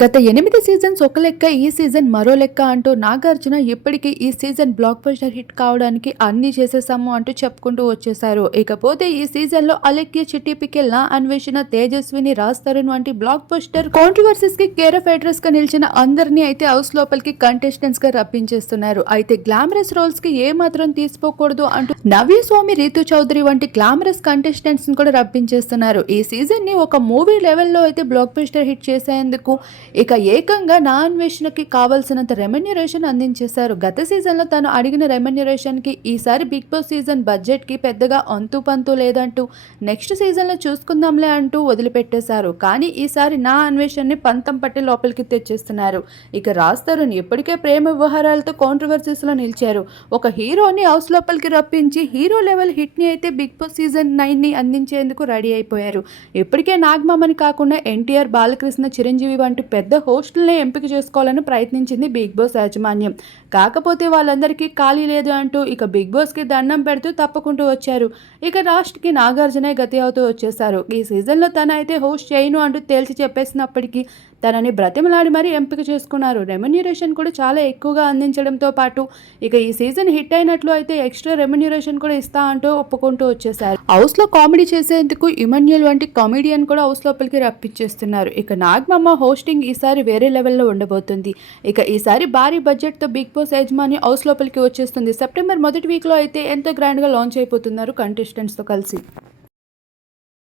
గత 8 సీజన్స్ ఒక లెక్క, ఈ సీజన్ మరో లెక్క అంటూ నాగార్జున ఇప్పటికీ ఈ సీజన్ బ్లాక్ బస్టర్ హిట్ కావడానికి అన్ని చేసేసాము అంటూ చెప్పుకుంటూ వచ్చేసారు. ఇకపోతే ఈ సీజన్ లో అలెక్య, చిట్టి పికెల్, నా అన్వేషణ, తేజస్విని, రాజ్ తరుణ్ వంటి బ్లాక్ బస్టర్ కాంట్రవర్సీస్ కి కేర్ ఆఫ్ అడ్రస్ గా నిలిచిన అందరినీ అయితే హౌస్ లోపలికి కంటెస్టెంట్స్ గా రప్పించేస్తున్నారు. అయితే గ్లామరస్ రోల్స్ కి ఏ మాత్రం తీసుకోకూడదు అంటూ నవ్య స్వామి, రీతు చౌదరి వంటి గ్లామరస్ కంటెస్టెంట్స్ ని కూడా రప్పించేస్తున్నారు. ఈ సీజన్ ని ఒక మూవీ లెవెల్లో అయితే బ్లాక్ బస్టర్ హిట్ చేసేందుకు ఇక ఏకంగా నా అన్వేషణకి కావాల్సినంత రెమ్యునరేషన్ అందించేశారు. గత సీజన్లో తను అడిగిన రెమ్యునరేషన్కి ఈసారి బిగ్ బాస్ సీజన్ బడ్జెట్కి పెద్దగా అంతు పంతు లేదంటూ నెక్స్ట్ సీజన్లో చూసుకుందాంలే అంటూ వదిలిపెట్టేశారు. కానీ ఈసారి నా అన్వేషణని పంతం పట్టి లోపలికి తెచ్చేస్తున్నారు. ఇక రాజ్ తరుణ్ ఇప్పటికే ప్రేమ వ్యవహారాలతో కాంట్రవర్సీస్లో నిలిచారు. ఒక హీరోని హౌస్ లోపలికి రప్పించి హీరో లెవెల్ హిట్ని అయితే బిగ్ బాస్ సీజన్ 9ని అందించేందుకు రెడీ అయిపోయారు. ఇప్పటికే నాగమామని కాకుండా ఎన్టీఆర్, బాలకృష్ణ, చిరంజీవి వంటి పెద్ద హోస్టుల్ని ఎంపిక చేసుకోవాలని ప్రయత్నించింది బిగ్ బాస్ యాజమాన్యం. కాకపోతే వాళ్ళందరికీ ఖాళీ లేదు అంటూ ఇక బిగ్ బాస్కి దండం పెడుతూ తప్పుకుంటూ వచ్చారు. ఇక లాస్ట్కి నాగార్జునే గతి అవుతూ వచ్చేశారు. ఈ సీజన్లో తన అయితే హోస్ట్ చేయను అంటూ తేల్చి చెప్పేసినప్పటికీ తనని బ్రతిమలాడి మరీ ఎంపిక చేసుకున్నారు. రెమ్యునరేషన్ కూడా చాలా ఎక్కువగా అందించడంతో పాటు ఇక ఈ సీజన్ హిట్ అయినట్లు అయితే ఎక్స్ట్రా రెమ్యునరేషన్ కూడా ఇస్తా అంటూ ఒప్పుకుంటూ వచ్చేసారు. హౌస్ లో కామెడీ చేసేందుకు ఇమాన్యుయల్ వంటి కామెడియన్ కూడా హౌస్ లోపలికి రప్పించేస్తున్నారు. ఇక నాగమమ్మ హోస్టింగ్ ఈసారి వేరే లెవెల్లో ఉండబోతుంది. ఇక ఈసారి భారీ బడ్జెట్ తో బిగ్ బాస్ యజమాని హౌస్ లోపలికి వచ్చేస్తుంది. సెప్టెంబర్ మొదటి వీక్ లో అయితే ఎంతో గ్రాండ్ గా లాంచ్ అయిపోతున్నారు కంటెస్టెంట్స్ తో కలిసి.